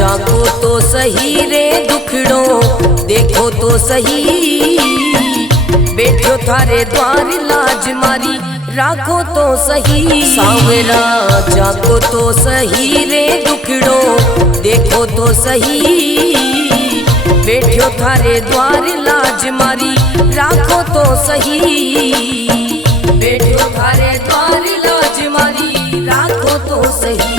जागो तो सही रे दुखड़ो देखो तो सही, बैठो थारे द्वार लाज मारी राखो तो सही। सांवरा जागो तो सही रे दुखड़ो देखो तो सही, बैठो थारे द्वार लाज मारी राखो तो सही, बैठो थारे द्वार लाज मारी राखो तो सही।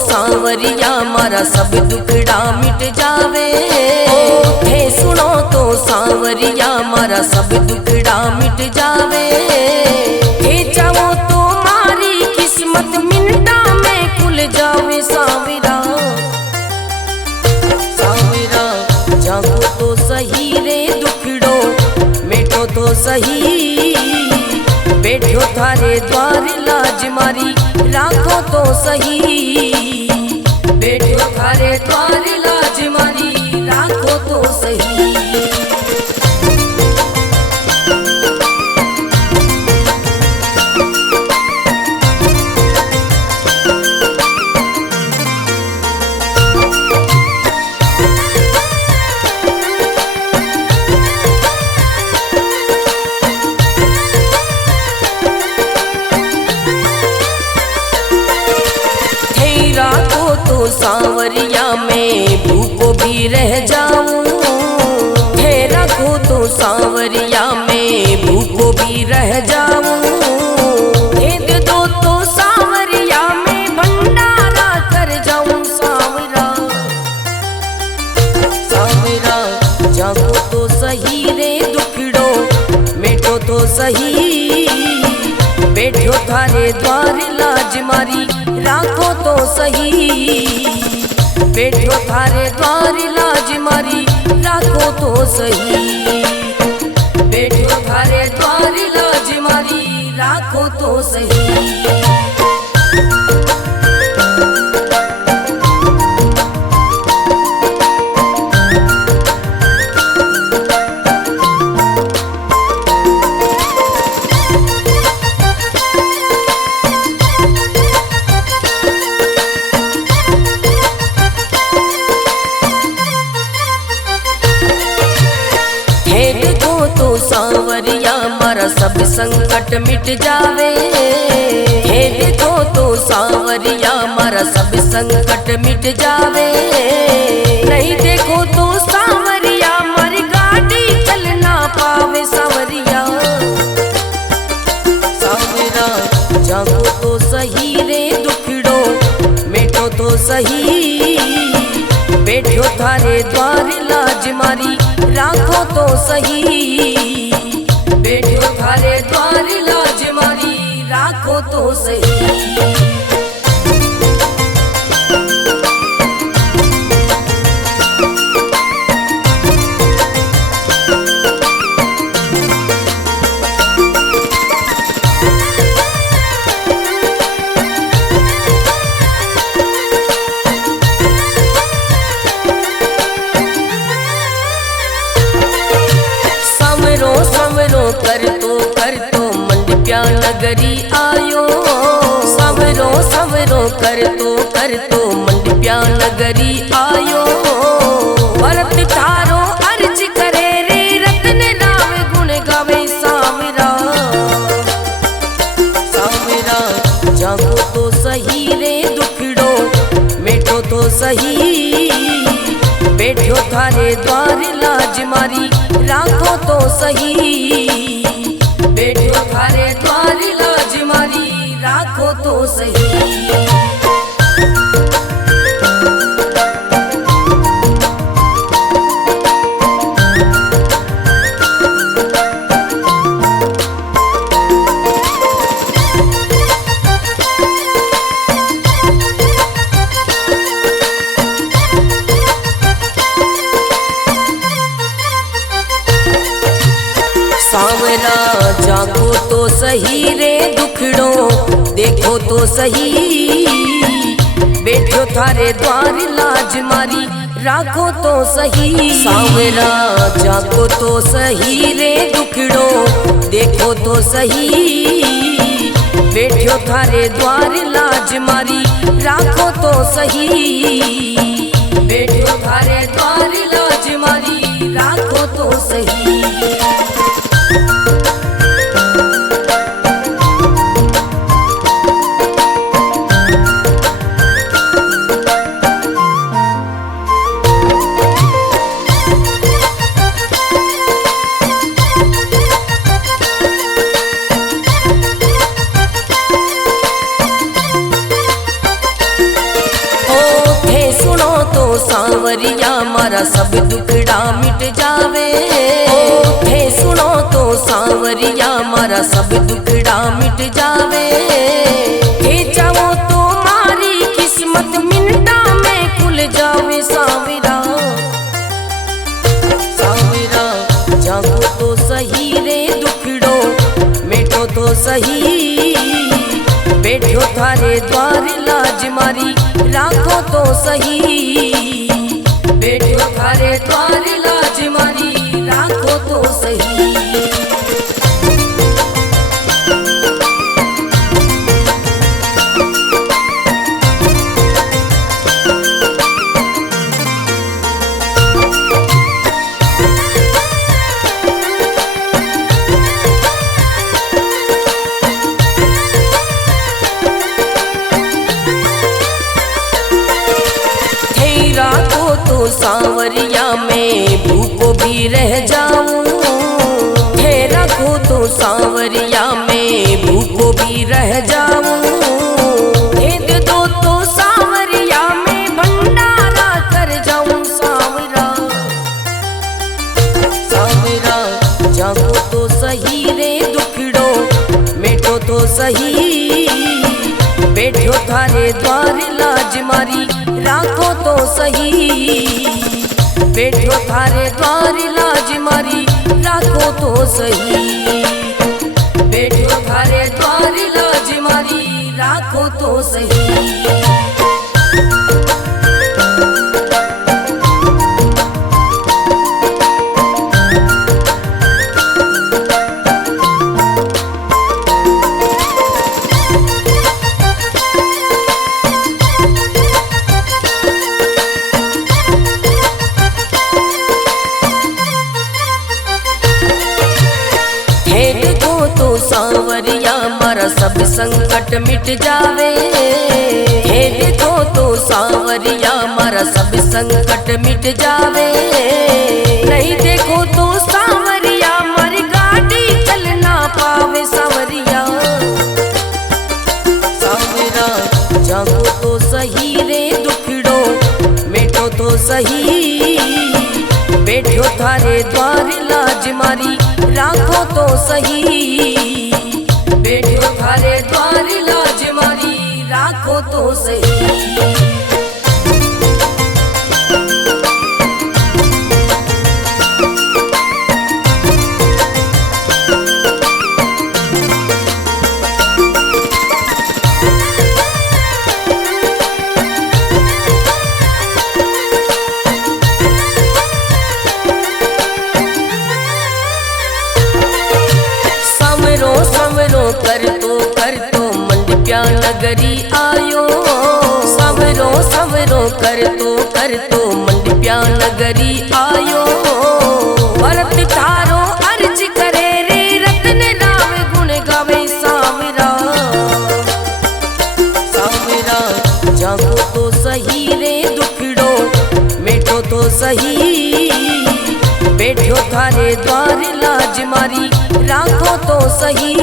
सांवरिया मारा सब दुखड़ा मिट जावे, थे सुनो तो सांवरिया मारा सब दुखड़ा मिट जावे। थे चाहो तो मारी किस्मत मिनटा में खुल जावे। सांवरा सांवरा जागो तो सही रे दुखड़ो मिटो तो सही, बैठो थारे द्वार लाज मारी राखो तो सही, बैठो थारे द्वार लाज मारी राखो तो सही। सांवरिया में भूखो भी रह जाऊं, थे रखो तो सांवरिया में भूखो भी रह जाऊं। दे दो तो सांवरिया में भंडारा कर जाऊं। सांवरा सांवरा जागो तो सही रे दुखड़ो मिटो तो सही, बैठो थारे द्वार लाज मारी राखो तो सही, बैठो थारे द्वार लाज मारी राखो तो सही, बैठो थारे द्वार लाज मारी राखो तो सही। सांवरिया मारा सब संकट मिट जावे, हे देखो तो सांवरिया मारा सब संकट मिट जावे। नहीं देखो तो सांवरिया मारी गाड़ी चल ना पावे। सांवरिया सांवरा जागो तो सही रे दुखड़ो मिटो तो सही, बैठो थारे द्वार लाज मारी राखो तो सही, बैठो थारे द्वार लाज मारी राखो तो सही। कर तो मंडप्या नगरी आयो, सवरो सवरो कर तो मंडप्या नगरी आयो। भरत थारो अर्ज करे रे रतन राम गुण गावे। सांवरा सांवरा जागो तो सही रे दुखड़ो मिटो तो सही, बैठो थारे द्वार लाज मारी राखो तो सही, बैठो थारे द्वार लाज मारी राखो तो सही। सही, बैठो थारे द्वार लाज मारी राखो तो सही। सांवरा जागो तो सही रे दुखड़ो देखो तो सही, बैठो थारे द्वार लाज मारी राखो तो सही, बैठो थारे द्वार लाज मारी राखो तो सही। सांवरिया मारा सब दुखड़ा मिट जावे, थे सुनो तो सांवरिया मारा सब दुखड़ा मिट जावे, थे चाहो तो मारी किस्मत मिनटा में खुल जावे। सांवरा सांवरा जागो तो सही रे दुखड़ो मिटो तो सही, बैठो थारे द्वार लाज मारी राखो तो सही, बैठो थारे द्वार लाज मारी राखो तो सही। सांवरिया में भूखो भी रह जाऊं, थे रखो तो सांवरिया में भूखो भी रह जाऊं, दे दो तो सांवरिया में भंडारा कर जाऊं। सांवरा सांवरा जागो तो सही रे दुखड़ो मिटो तो सही, बैठो थारे द्वार लाज मारी राखो तो सही, बैठो थारे द्वार लाज मारी राखो तो सही, बैठो थारे द्वार लाज मारी राखो तो सही। सांवरिया मारा सब संकट मिट जावे, हे देखो तो सांवरिया मारा सब संकट मिट जावे, नहीं देखो तो सांवरिया मारी गाड़ी चल ना पावे। सांवरिया सांवरा जागो तो सही रे दुखड़ो मिटो तो सही, बैठो थारे द्वार लाज मारी राखो तो सही, बैठो थारे द्वार लाज मारी राखो तो सही। कर तो मंडप्या नगरी आयो, सवरो सवरो कर तो मंडप्या नगरी आयो, भरत थारो अर्ज करे रे रतन राम गुण गावे। सांवरा सांवरा जागो तो सही रे दुखड़ो मिटो तो सही, बैठो थारे द्वार लाज मारी राखो तो सही,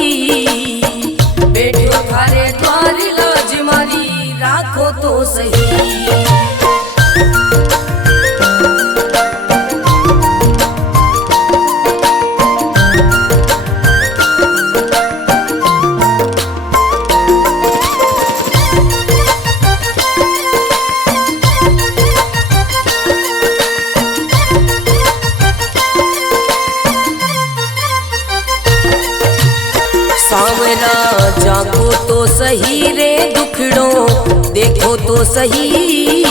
बैठो थारे द्वार लाज मारी राखो तो सही। सांवरा जागो तो सही रे दुख देखो तो सही,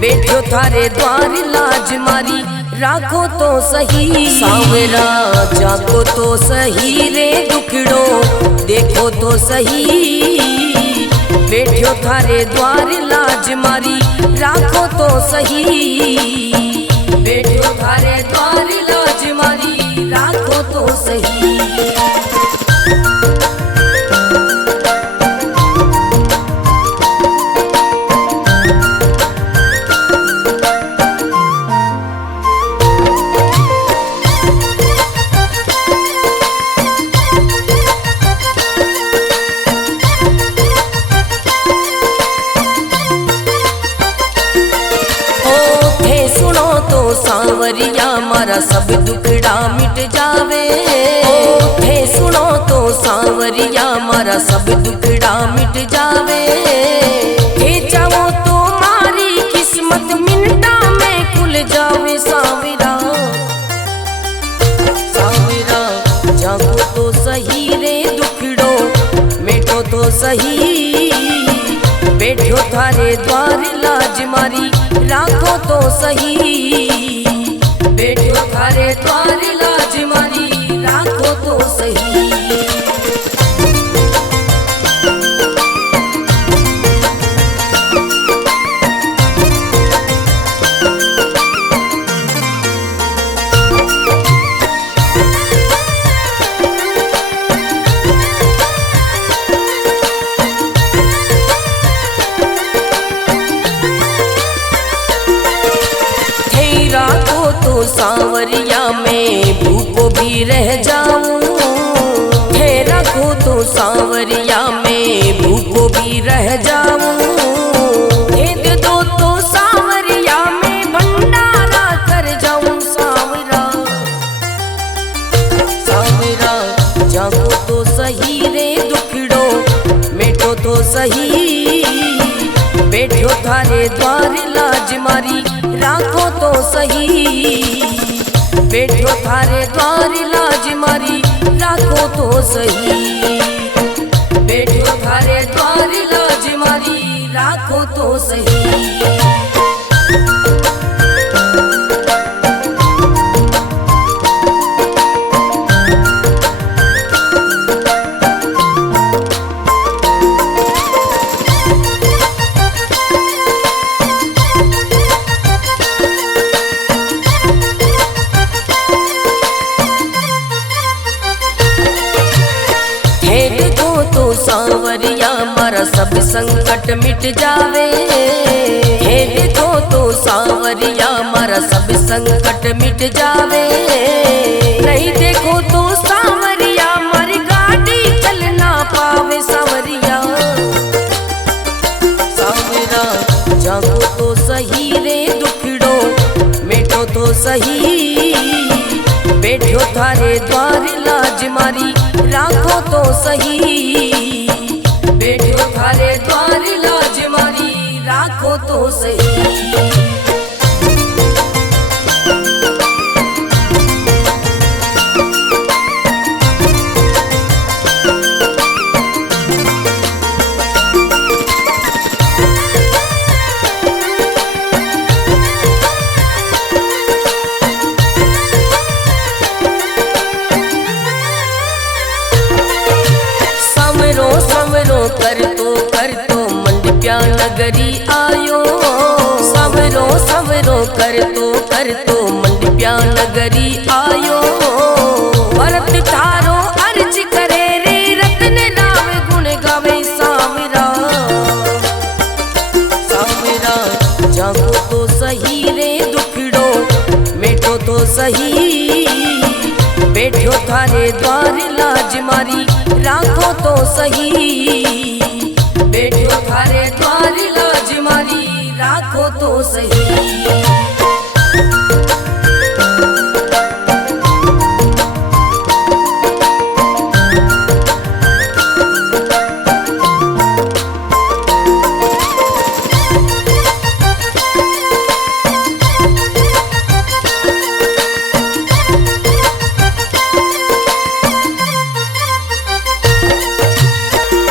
बैठो थारे द्वार लाज मारी राखो तो सही। सांवरा जागो तो सही रे दुखड़ो देखो तो सही, बैठो थारे द्वार लाज मारी राखो तो सही। बैठो थारे द्वार लाज मारी राखो तो सही। सांवरिया मारा सब दुखड़ा मिट जावे, थे सुनो तो सांवरिया मारा सब दुखड़ा मिट जावे। थे चाहो तो मारी किस्मत मिनटा में खुल जावे। सांवरा सांवरा जागो तो सही रे दुखड़ो मिटो तो सही, बैठो थारे द्वार लाज मारी राखो तो सही। बैठो थारे द्वार लाज मारी राखो तो सही। सांवरिया में भूखो भी रह जाऊं, थे रखो तो सांवरिया में भूखो भी रह जाऊं। दे दो तो सांवरिया में भंडारा कर जाऊं। सांवरा सांवरा जागो तो सही रे दुखड़ो मिटो तो सही, बैठो थारे द्वार लाज मारी राखो तो सही। बैठो थारे द्वार लाज मारी राखो तो सही। बैठो थारे द्वार लाज मारी राखो तो सही। सांवरिया मारा सब संकट मिट जावे। हे देखो तो सांवरिया मारा सब संकट मिट जावे। नहीं देखो तो सांवरिया मारी गाड़ी चल ना पावे। सांवरिया सांवरा जागो तो सही रे दुखड़ो मिटो तो सही, बैठो थारे द्वार लाज मारी राखो तो सही। बैठो थारे द्वार लाज मारी राखो तो सही। कर तो मंडप्या नगरी आयो। सवरो सवरो कर तो मंडप्या नगरी आयो। भरत थारो अर्ज करे रे रतन राम गुण गावे। सांवरा सांवरा जागो तो सही रे दुखड़ो मिटो तो सही, बैठो थारे द्वार लाज मारी राखो तो सही। बैठो थारे द्वार लाज मारी राखो तो सही।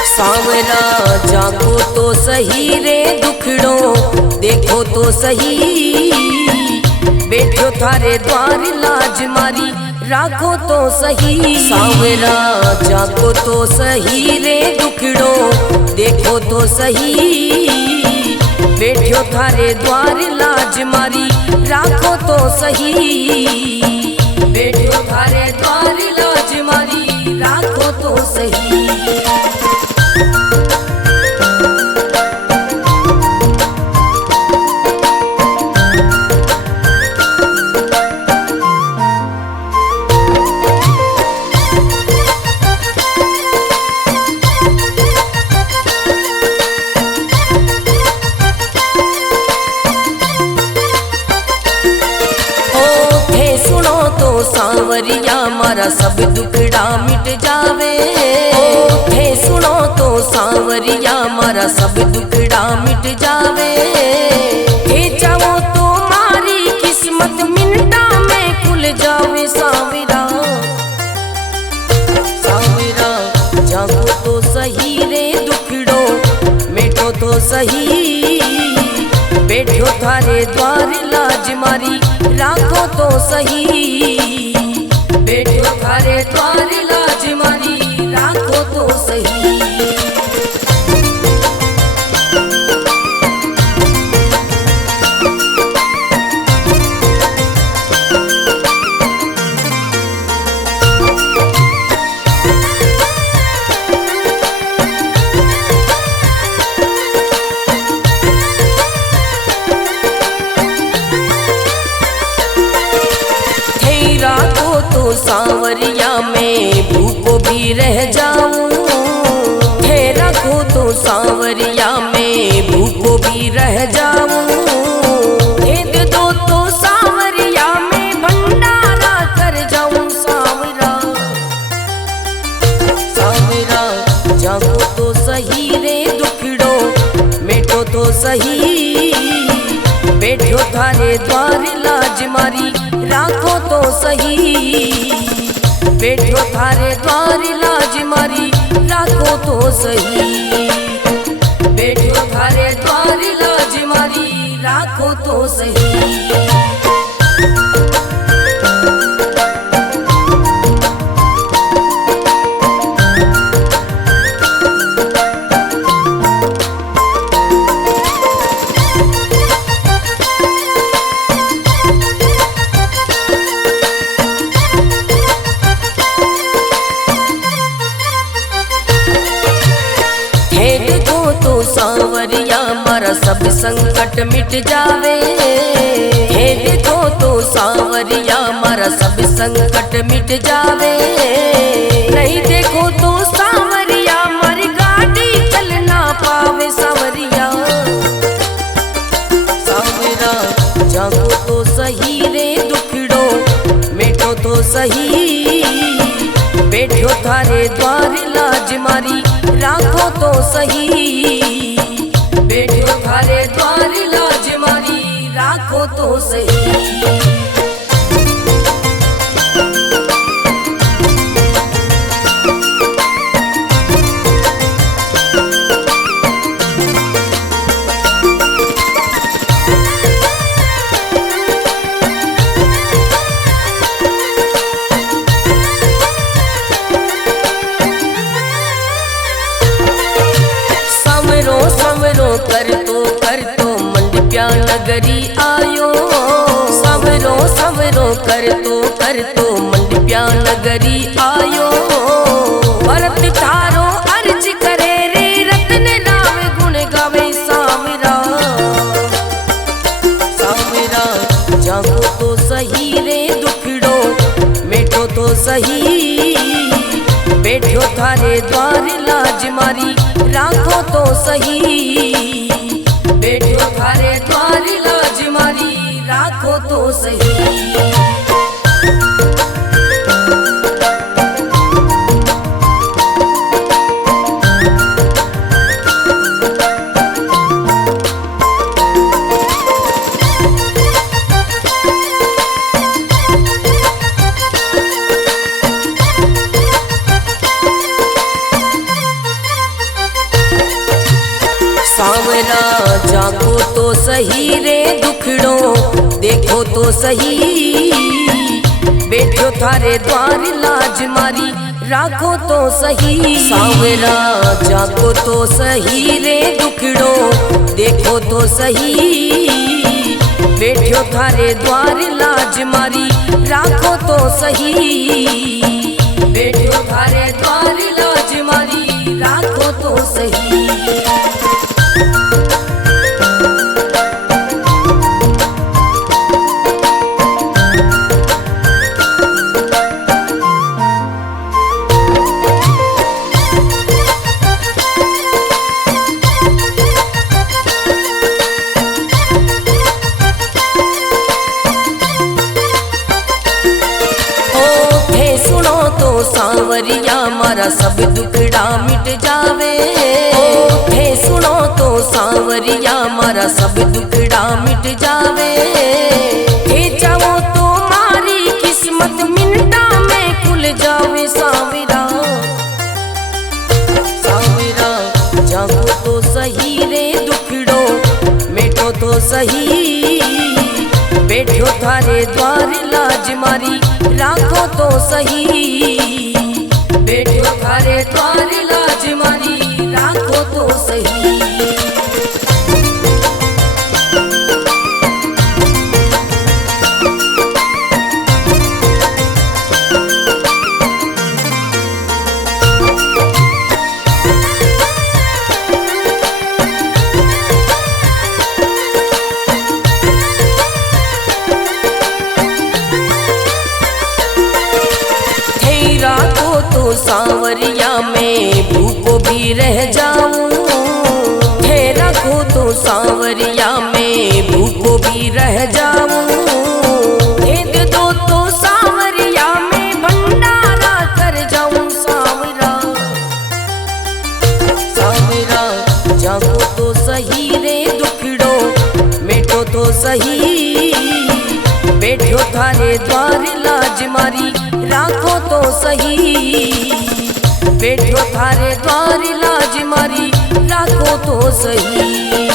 सांवरा जागो तो तो सही रे दुखड़ो देखो तो सही, बैठो थारे द्वार लाज मारी राखो तो सही। सांवरा जागो तो सही रे दुखड़ो देखो तो सही, बैठो थारे द्वार लाज मारी राखो तो सही, बैठो थारे द्वार लाज मारी राखो तो सही। सांवरिया मारा सब दुखड़ा मिट जावे, थे सुनो तो सांवरिया मारा सब दुखड़ा मिट जावे, थे चाहो तो मारी किस्मत मिनटा में खुल जावे। सांवरा सांवरा जागो तो सही रे दुखड़ो मिटो तो सही, बैठो थारे द्वार लाज मारी राखो तो सही, बैठो थारे द्वार लाज मारी राखो तो सही। सांवरिया में भूखो भी रह जाऊं, थे रखो तो सांवरिया में भूखो भी रह जाऊं, दे दो तो सांवरिया में भंडारा कर जाऊं। सांवरा सांवरा जागो तो सही रे दुखड़ो मिटो तो सही, बैठो थारे द्वार लाज मारी राखो तो सही, बैठो थारे द्वार लाज मारी राखो तो सही, बैठो थारे द्वार लाज मारी राखो तो सही। सांवरिया मारा सब संकट मिट जावे, हे देखो तो सांवरिया मारा सब संकट मिट जावे, नहीं देखो तो सांवरिया मारी गाड़ी चल ना पावे। सांवरिया सांवरा जागो तो सही रे दुखड़ो मिटो तो सही, बैठो थारे द्वार लाज मारी राखो तो सही, बैठो थारे द्वार लाज मारी राखो तो सही। कर तो मंडप्या नगरी आयो, सवरो सवरो कर तो मंडप्या नगरी आयो, भरत थारो अर्ज करे रे रतन नाम गुण गावे। सांवरा सांवरा जागो तो सही रे दुखड़ो मिटो तो सही, बैठो थारे द्वार लाज मारी राखो तो सही, बैठो थारे द्वार लाज मारी राखो तो सही। जाको तो सही रे दुखड़ो देखो तो सही, बैठो थारे द्वार लाज मारी राखो तो सही। सावरा जाको तो सही रे दुखड़ो देखो तो सही, बैठो थारे द्वार लाज मारी राखो तो सही, बैठो थारे द्वार लाज मारी राखो तो सही। सांवरिया मारा सब दुखड़ा मिट जावे, थे सुनो तो सांवरिया मारा सब दुखड़ा मिट जावे, थे चाहो तो मारी किस्मत मिनटा में खुल जावे। सांवरा सांवरा जागो तो सही रे दुखड़ो मिटो तो सही, बैठो थारे द्वार लाज मारी राखो तो सही, बैठो थारे द्वार लाज मारी राखो तो सही। सांवरिया में भूखो भी रह जाऊं, थे रखो तो सांवरिया में भूखो भी रह जाऊं, दे दो तो सांवरिया में भंडारा कर जाऊं। सांवरा सांवरा जागो तो सही रे दुखड़ो मिटो तो सही, बैठो थारे द्वार लाज मारी राखो तो सही, बैठो थारे द्वार लाज मारी राखो तो सही,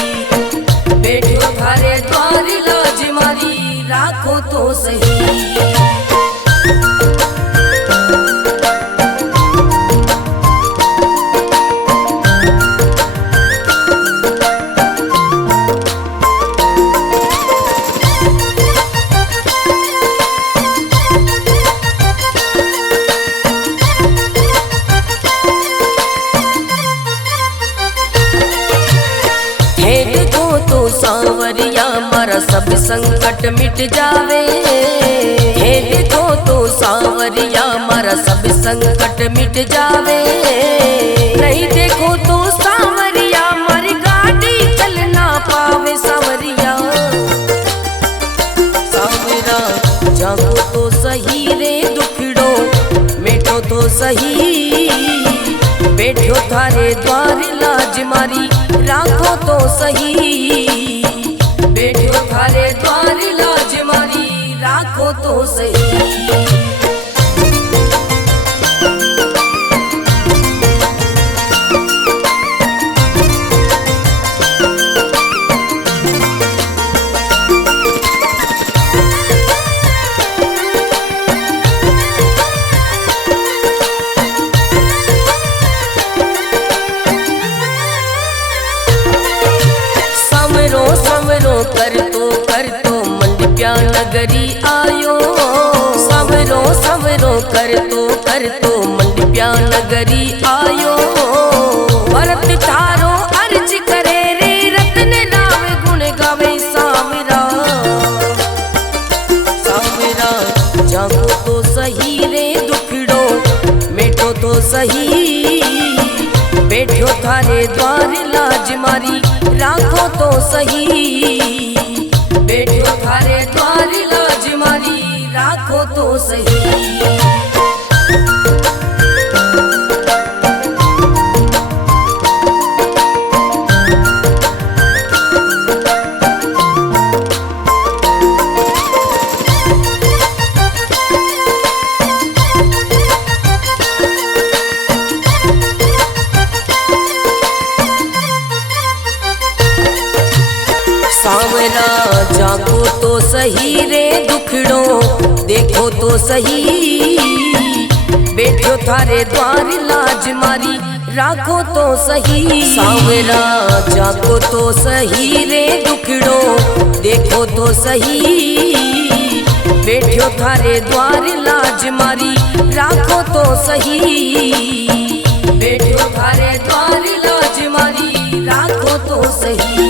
बैठो थारे द्वार लाज मारी राखो तो सही। सांवरिया मारा सब संकट मिट जावे, हे देखो तो सांवरिया मारा सब संकट मिट जावे, नहीं देखो तो सांवरिया मारी गाड़ी चल ना पावे। सांवरिया सांवरा जागो तो सही रे दुखड़ो मिटो तो सही, बैठो थारे द्वार लाज मारी राखो तो सही, बैठो थारे द्वार लाज मारी राखो तो सही। कर तो मंडप्या नगरी आयो, सवरो सवरो कर तो मंडप्या नगरी आयो, भरत थारो अर्ज करे रे रतन राव गुण गावे। सांवरा सांवरा जागो तो सही रे दुखड़ो मिटो तो सही, बैठो थारे द्वार लाज मारी राखो तो सही, बैठो थारे द्वार लाज मारी राखो तो सही। सांवरा जागो तो सही रे दुखड़ो देखो तो सही, बैठो थारे द्वार लाज मारी राखो तो सही। सांवरा जागो तो सही रे दुखड़ो देखो तो सही, बैठो थारे द्वार लाज मारी राखो तो सही, बैठो थारे द्वार लाज मारी राखो तो सही।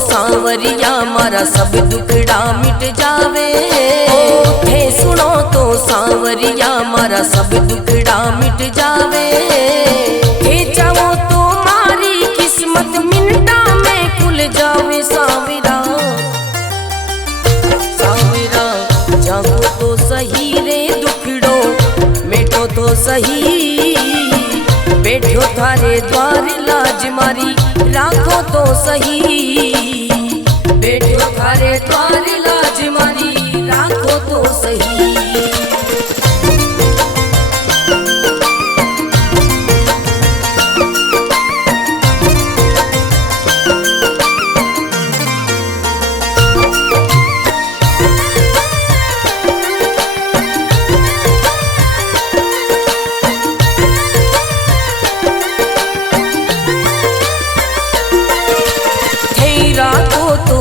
सांवरिया मारा सब दुखड़ा मिट जावे, थे सुनो तो सांवरिया मारा सब दुखड़ा मिट जावे, थे चाहो तो मारी किस्मत मिनटा में खुल जावे। सांवरा सांवरा जागो तो सही रे दुखड़ो मिटो तो सही, बैठो थारे द्वार लाज मारी राखो तो सही, बैठो थारे द्वार लाज मारी राखो तो सही।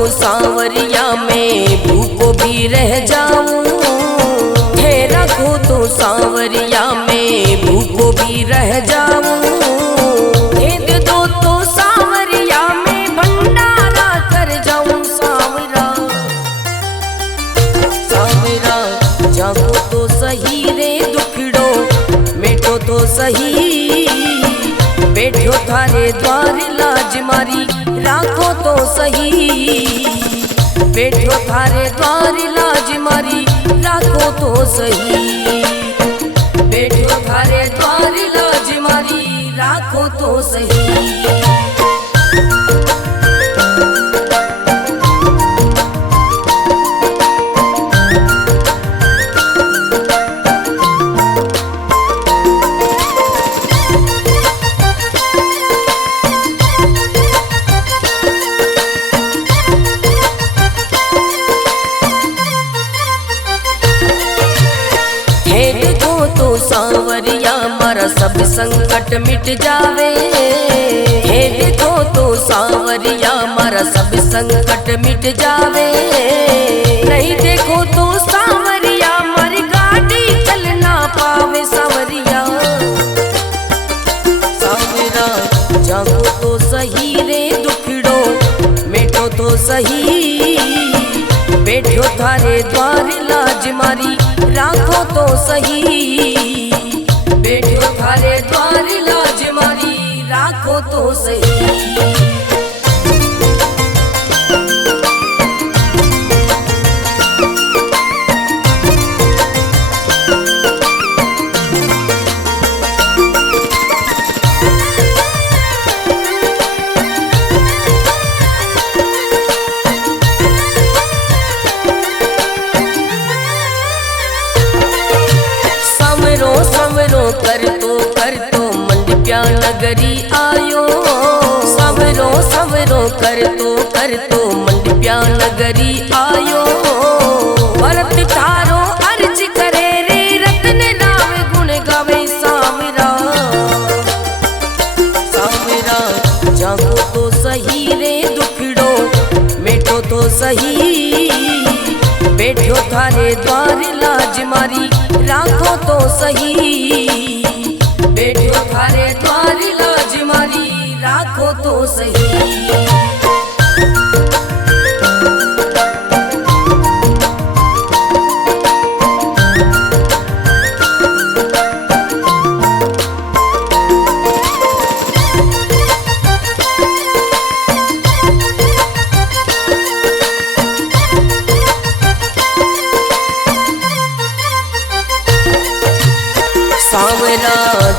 सांवरिया में भूखो भी रह जाऊं, थे रखो तो सांवरिया में भूखो भी रह जाऊं, दे दो तो सांवरिया में भंडारा कर जाऊं। सांवरा सांवरा जागो तो सही रे दुखड़ो मिटो तो सही, बैठो थारे द्वार लाज मारी राखो तो सही, बैठो थारे द्वार लाज मारी राखो तो सही, बैठो थारे द्वार लाज मारी राखो तो सही। सांवरिया मारा सब संकट मिट जावे, हे देखो तो सांवरिया मारा सब संकट मिट जावे, नहीं देखो तो सांवरिया मारी गाड़ी चल ना पावे। सांवरिया सांवरा जागो तो सही रे दुखड़ो मिटो तो सही, बैठो थारे द्वार लाज मारी राखो तो सही, बैठो थारे द्वार लाज मारी राखो तो सही। कर तो मंडप्या नगरी आयो, सवरो सवरो कर तो मंडप्या नगरी आयो, भरत थारो अर्ज करे रे रतन राव गुण गावे। सांवरा सांवरा जागो तो सही रे दुखड़ो मिटो तो सही, बैठो थारे द्वार लाज मारी राखो तो सही, बैठो थारे द्वार लाज मारी राखो तो सही।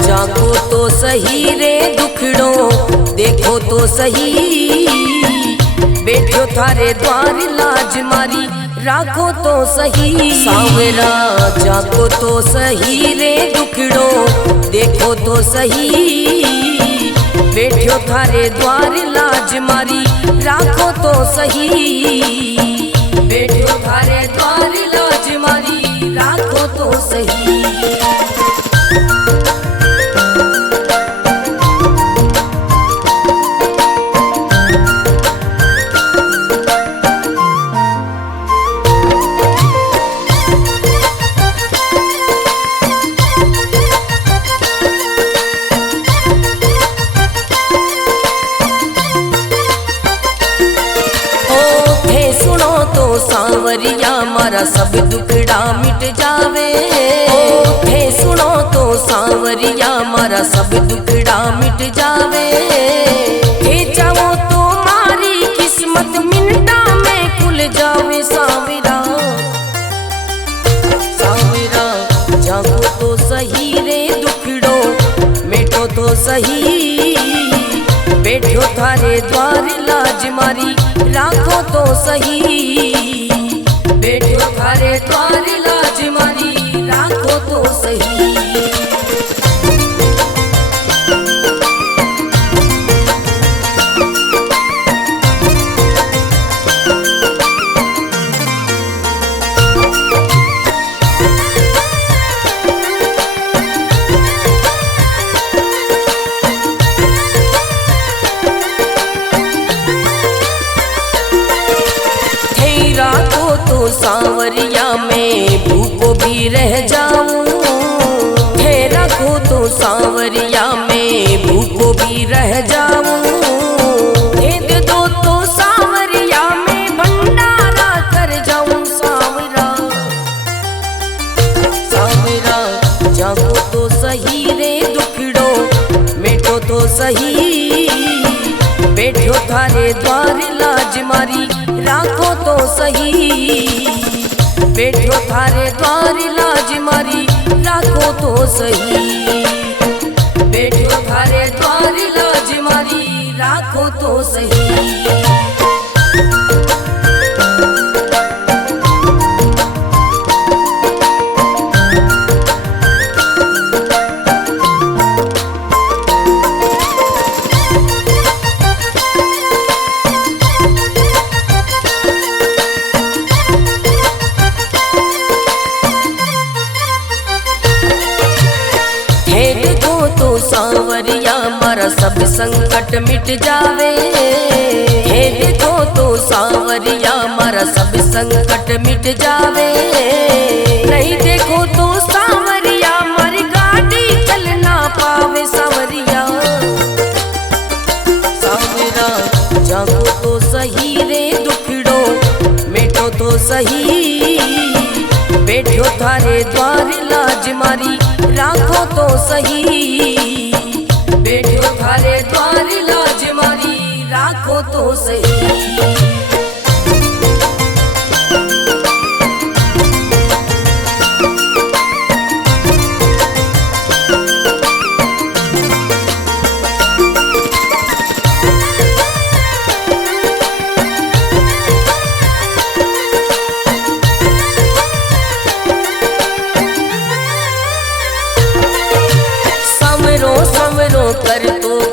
जाको तो सही रे दुखड़ो देखो तो सही, बैठो थारे द्वार लाज मारी राखो तो सही। सावरा जाको तो सही रे दुखड़ो देखो तो सही, बैठो थारे द्वार लाज मारी राखो तो सही, बैठो थारे द्वार लाज मारी राखो तो सही। सांवरिया मारा सब दुखड़ा मिट जावे, थे सुनो तो सांवरिया मारा सब दुखड़ा मिट जावे, थे चाहो तो मारी किस्मत मिनटा में खुल जावे। सांवरा सांवरा जागो तो सही रे दुखड़ो मिटो तो सही, बैठो थारे द्वार लाज मारी राखो तो सही, बैठो थारे द्वार लाज मारी राखो तो सही। सांवरिया में भूखो भी रह जाऊं, थे रखो तो सांवरिया में भूखो भी रह जाऊं, दे दो तो सांवरिया में भंडारा कर जाऊं। सांवरा सांवरा जागो तो सही रे दुखड़ो मिटो तो सही, बैठो थारे द्वार लाज मारी राखो तो सही, बैठो थारे द्वार लाज मारी राखो तो सही, बैठो थारे द्वार लाज मारी राखो तो सही। सांवरिया मारा सब संकट मिट जावे, हे देखो तो सांवरिया मारा सब संकट मिट जावे, नहीं देखो तो सांवरिया मारी गाड़ी चल ना पावे। सांवरिया सांवरा जागो तो सही रे दुखड़ो मिटो तो सही, बैठो थारे द्वार लाज मारी राखो तो सही, बैठो थारे द्वार लाज मारी राखो तो सही।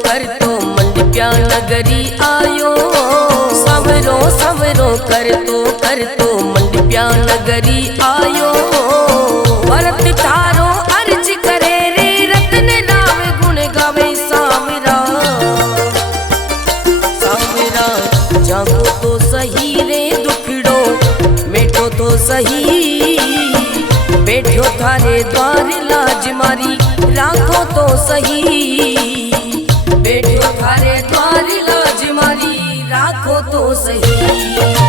कर तो मंडप्या नगरी आयो, सवरो सवरो कर तो मंडप्या नगरी आयो, भरत थारो अर्ज करे रे रतन राव गुण गावे। सांवरा सांवरा जागो तो सही रे दुखड़ो मिटो तो सही, बैठो थारे द्वार लाज मारी राखो तो सही, बैठो थारे द्वार लाज मारी राखो तो सही।